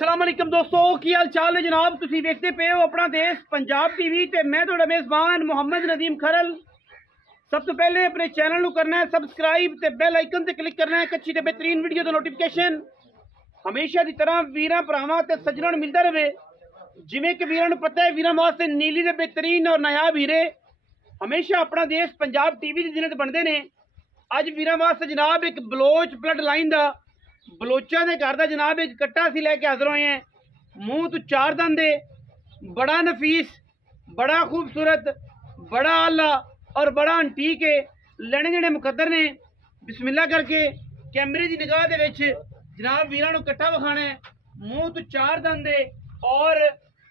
अस्सलाम वालेकुम दोस्तों, की हाल चाल है जनाब। तुसी देखते पे हो अपना देश पंजाब टीवी ते मैं तुहाडा मेज़बान मोहम्मद नदीम खरल। सब तो पहले अपने चैनल को करना है सबसक्राइब ते बेल आइकन ते क्लिक करना है अच्छी ते बेहतरीन वीडियो दा नोटिफिकेशन हमेशा की तरह वीरां भरावां ते सज्जनां नूं मिलदा रहे। जिवें कि वीरां नूं पता है वीरां वास्ते नीली दे बेहतरीन और नायाब हीरे हमेशा अपना देश पंजाब टीवी दे जिन्नत बनदे ने। अज वीरां वास्ते जनाब एक बलोच ब्लड लाइन दा बलोचा के घर का जनाब एक कट्टा असीं लैके हाजिर होए हैं। मूँह तो चार दंद है, बड़ा नफीस, बड़ा खूबसूरत, बड़ा आला और बड़ा अंटीक है। लैने देने मुकद्दर ने। बिस्मिल्लाह करके कैमरे की निगाह दे विच जनाब वीरां नूं कट्टा विखाना है। मूँह तो चार दंद है और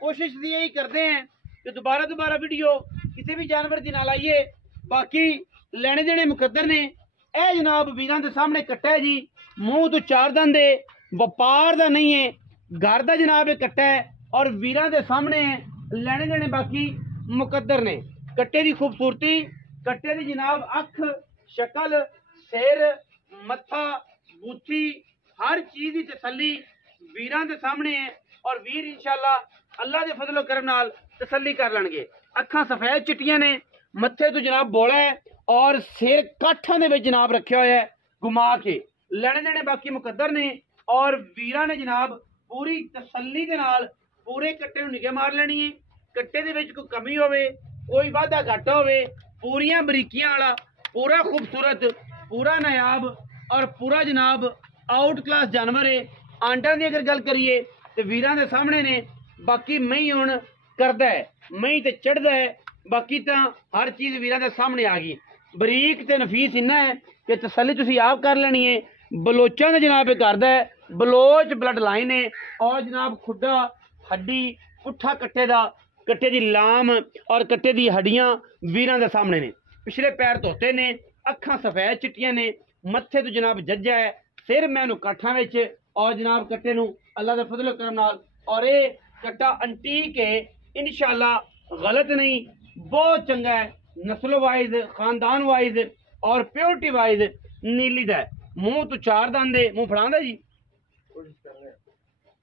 कोशिश यही करते हैं कि दोबारा वीडियो किसी भी जानवर की ना लाइए। बाकी लैने देने मुकद्दर ने। यह जनाब वीरां दे सामने कट्टा है जी। मूँह तो चार दंद है, व्यापार का नहीं है, घर का जनाब एक कट्टा है और वीरां दे सामने है। लैने देने बाकी मुकद्दर ने। कट्टे की खूबसूरती, कट्टे की जनाब अख, शक्ल, सिर, मत्था, बूथी, हर चीज़ की तसल्ली वीरां दे सामने है और वीर इंशाअल्लाह अल्लाह के फजलो करम नाल तसल्ली कर लैणगे। अखां सफेद चिट्टियां ने, मत्थे तो जनाब बोला है और सिर काठां दे विच जनाब रखा हुआ है घुमा के। लैने देने बाकी मुकद्दर ने और वीरां ने जनाब पूरी तसल्ली दे नाल पूरे कट्टे नूं निगाह मार लेनी है। कट्टे दे विच कोई कमी होवे, कोई वाधा घाटा होवे, पूरियां बरीकियां वाला, पूरा खूबसूरत, पूरा नायाब और पूरा जनाब आउट क्लास जानवर है। आंडा की अगर गल करिए तो वीरां दे सामने ने। बाकी मई हुण करदा है, मई ते चढ़दा है, बाकी तो हर चीज़ वीरां दे सामने आ गई। बरीक ते नफीस इन्ना है कि तसल्ली तुसीं आप कर लेनी है। बलोचां दे जनाब करदा है, बलोच ब्लड लाइन है और जनाब खुड्डा हड्डी पुट्ठा कट्टे दा, कट्टे दी लाम और कट्टे दी हड्डियां वीरां दे सामने ने। पिछले पैर धोते ने, अखां सफेद चिट्टियां ने, मत्थे तो जनाब जज्जा है, सिर मैनू काठां विच और जनाब कट्टे नूं अल्लाह दे फजलो करम नाल। और ये कट्टा अंटीक है, इंशाअल्लाह गलत नहीं, बहुत चंगा है, नस्ल वाइज, खानदान वाइज और प्योरिटी वाइज नीली दा है। मूँह तो चार दंद है, मुँह फड़ांदा जी,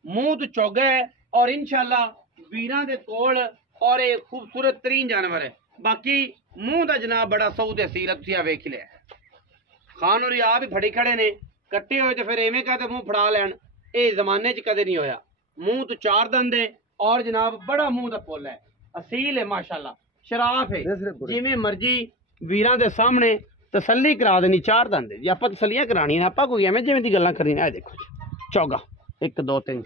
मूँह तो चौगा है और इंशाअल्लाह वीरां दे कोल और एक खूबसूरत तरीन जानवर है। बाकी मूँह का जनाब बड़ा सऊद असील है, तुसीं वेख लिया। खान और आप ही फड़ी खड़े ने, कट्टे होए तो फिर एवें कहते मूँह फड़ा लैन, ये जमाने च कदे नहीं होया। मूँह तो चार दंद है और जनाब बड़ा मूँह का पुल है, असील है माशाअल्लाह, शराफ है। जिवें मर्जी वीरां दे सामने तसल्ली करा देनी। चार दंद जी, आप तसलियां करानी आप कोई एवं जिवें दी गल्लां करनी। है देखो जी, चौगा 1 2 3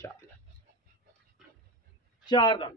4 दंद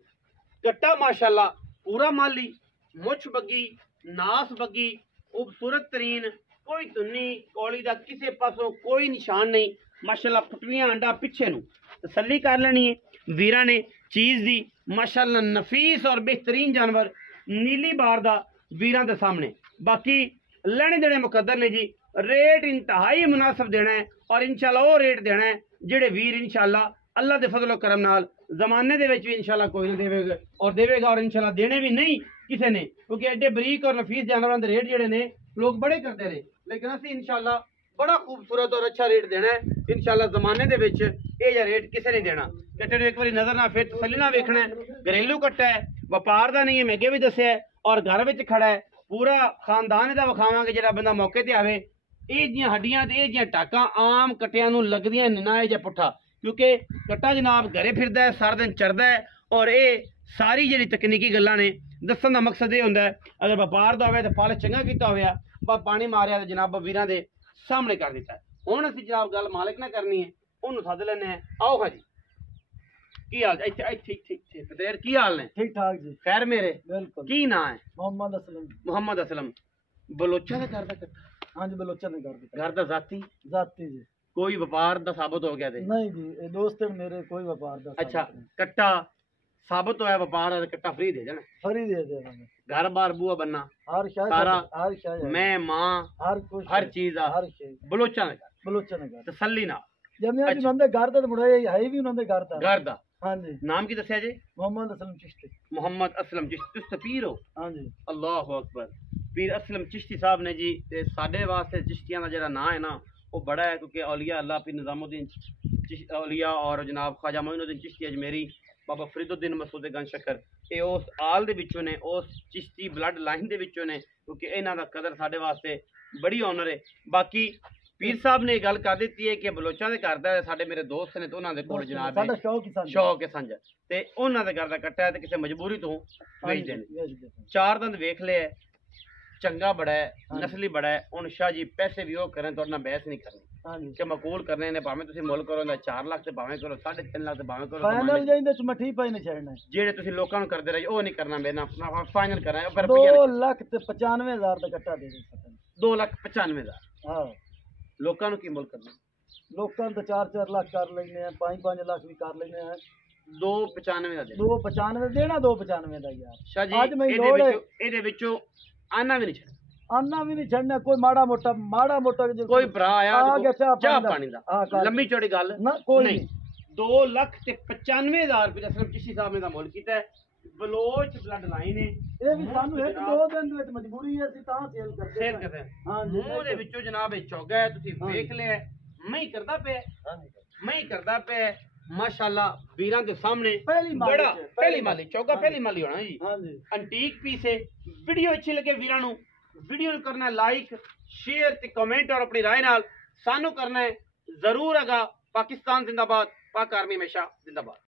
कट्टा माशाअल्लाह पूरा माली, मुछ बग्गी, नास बग्गी, खूबसूरत तरीन, कोई धुन्नी कौली का किसी पासों कोई निशान नहीं माशाअल्लाह। पुटलियां अंडा पिछे नूं तसल्ली कर लेनी है वीरां ने चीज़ दी माशाअल्लाह। नफीस और बेहतरीन जानवर नीली बार दा वीरां दे सामने। बाकी लैने देने मुकद्दर ने जी। रेट इंतहाई मुनासिब देना है और इंशाअल्लाह वो रेट देना है जेड़े वीर इंशाअल्लाह अल्लाह दे फजलो करम नाल जमाने दे विच भी इंशाअल्लाह कोई ना देवेगा और इंशाअल्लाह देने भी नहीं किसी ने, क्योंकि एडे बरीक और नफीस जानवरों के रेट जेड़े ने लोग बड़े करते हैं, लेकिन असीं इंशाअल्लाह बड़ा खूबसूरत और अच्छा रेट देना है इंशाअल्लाह। जमाने दे विच ये जिहा रेट किसी ने देना। कट्टे नूं एक बारी नजर ना फिर तसल्ली ना वेखना है। घरेलू कट्टा है, व्यापार का नहीं है, मैं अगे भी दस्सिया है और घर में खड़ा है। पूरा खानदान का विखावांगे जो बंदा मौके पर आवे। ये जियां हड्डियां ते ये जियां टाकां आम कट्टियां नूं लगदियां ना है, जां पुट्ठा, क्योंकि कट्टा जनाब घरे फिरदा है, सारा दिन चरदा है और ये सारी जी तकनीकी गल्लां ने। दस्सण दा मकसद ये हुंदा है अगर व्यापार दा होवे तो फल चंगा कीता होया, पानी मारिया तो जनाब वीरां दे सामने कर दिता है। हुण असीं जनाब गल मालिक ना करनी है, उन्होंने सद लैने हैं। आओ हाँ जी, की हाल? ठीक की हाल ने? ठीक ठाक जी, खैर मेरे। बिल्कुल। की नाम है? मोहम्मद असलम। मोहम्मद असलम। बलोचा का घर का? हाँ जी, बलोचा ने घर का जाती जी। कोई व्यापार दा साबित हो गया थे? नहीं जी, दोस्त है मेरे, कोई व्यापार दा। अच्छा, कट्टा साबित होया व्यापार, कट्टा फ्री दे देना? फ्री दे देना। घर बार बुआ बनना हर सारा, हर शायद मैं मां हर कुछ, हर चीज हर चीज बलोचा ने तसल्ली ना। जमिया जी उन्होंने घर दा मुंडा है भी उन्होंने घर दा। हाँ जी। नाम की दस्या जी? मोहम्मद असलम चिश्ती। मोहम्मद असलम चिश्ती। तुस पीर हो? हाँ जी। अल्लाह हू अकबर। पीर असलम चिश्ती साहब ने जी साडे वास्ते चिश्तियां दा जेड़ा नाम है ना वो बड़ा है, क्योंकि औलिया अल्लाह फिर निज़ामुद्दीन औलिया और जनाब ख्वाजा मोइनुद्दीन चिश्ती अजमेरी, बाबा फरीदुद्दीन मसूद गंज शक्कर, ये उस आल दे विचों ने, उस चिश्ती ब्लड लाइन दे विचों ने, क्योंकि इन्हां दा कदर साडे वास्ते बड़ी ऑनर है। बाकी पीर साहब ने गल कर दी है कि बलोचां दे घर दा साडे मेरे दोस्त ने, तो उन्हां दे कोल जनाब है शौक है संज, ते उन्हां दे घर दा कट्टा है, ते किसी मजबूरी तो भेज देने। 4 दंद वेख ले, चंगा बड़ा है, नस्ली बड़ा है। हुण शाह जी पैसे भी वो करें, तुहाडे नाल बहस नहीं करनी कि मकूल करने ने, भावें तुसीं मुल करो 4 लाख ते भावें करो 3.5 लाख ते भावें करो फाइनल जेंदे च मठी पाई नहीं छड़ना, जेड़े तुसीं लोकां नूं करदे रहे ओ नहीं करना। मेरे नाल फाइनल करां पर 2,95,000 ਦਾ ਕੱਟਾ ਦੇ ਦੇ ਸਕਣ। 2,95,000 ਹਾਂ, ਲੋਕਾਂ ਨੂੰ ਕੀ ਮੁੱਲ ਕਰਨਾ? ਲੋਕਾਂ ਨੂੰ ਤਾਂ 4-4 ਲੱਖ ਕਰ ਲੈਣੇ ਆ, 5-5 ਲੱਖ ਵੀ ਕਰ ਲੈਣੇ ਆ। 2,95 ਦਾ ਦੇ 2,95 ਦੇਣਾ, 2,95 ਦਾ ਯਾਰ। ਸ਼ਾਹ ਜੀ ਇਹਦੇ ਵਿੱਚੋਂ ਆਨਾ ਵੀ ਨਹੀਂ ਛੱਡ, ਆਨਾ ਵੀ ਨਹੀਂ ਛੱਡਣਾ। ਕੋਈ ਮਾੜਾ ਮੋਟਾ ਕੋਈ ਭਰਾ ਆਇਆ ਚਾਹ ਪਾਣੀ ਦਾ, ਲੰਮੀ ਚੌੜੀ ਗੱਲ ਨਾ ਕੋਈ ਨਹੀਂ। 2,95,000 ਰੁਪਏ ਸਿਰਫ ਚਿਸ਼ਤੀ ਸਾਹਿਬ ਨੇ ਦਾ ਮੁੱਲ ਕੀਤਾ ਹੈ। ਬਲੋਚ ਬਲੱਡ ਲਾਈਨ ਹੈ, ਇਹ ਵੀ ਸਾਨੂੰ 1-2 ਦਿਨ ਦੇ ਵਿੱਚ ਮਜਬੂਰੀ ਹੈ, ਅਸੀਂ ਤਾਂ ਸੇਲ ਕਰਦੇ ਹਾਂ। ਹਾਂ, ਮੂੰਹ ਦੇ ਵਿੱਚੋਂ ਜਨਾਬ ਇਹ ਚੌਗਾ ਹੈ, ਤੁਸੀਂ ਵੇਖ ਲਿਆ, ਮੈਂ ਹੀ ਕਰਦਾ ਪਿਆ, ਮੈਂ ਹੀ ਕਰਦਾ ਪਿਆ माशाल्लाह। वीरां के सामने बड़ा पहली माली चौका, पहली माली होना जी, अंटीक पीस है। वीडियो अच्छी लगे वीरां नू वीडियो नू करना लाइक शेयर ते कमेंट और अपनी राय नाल सानू करना है जरूर। अगा पाकिस्तान जिंदाबाद, पाक आर्मी हमेशा जिंदाबाद।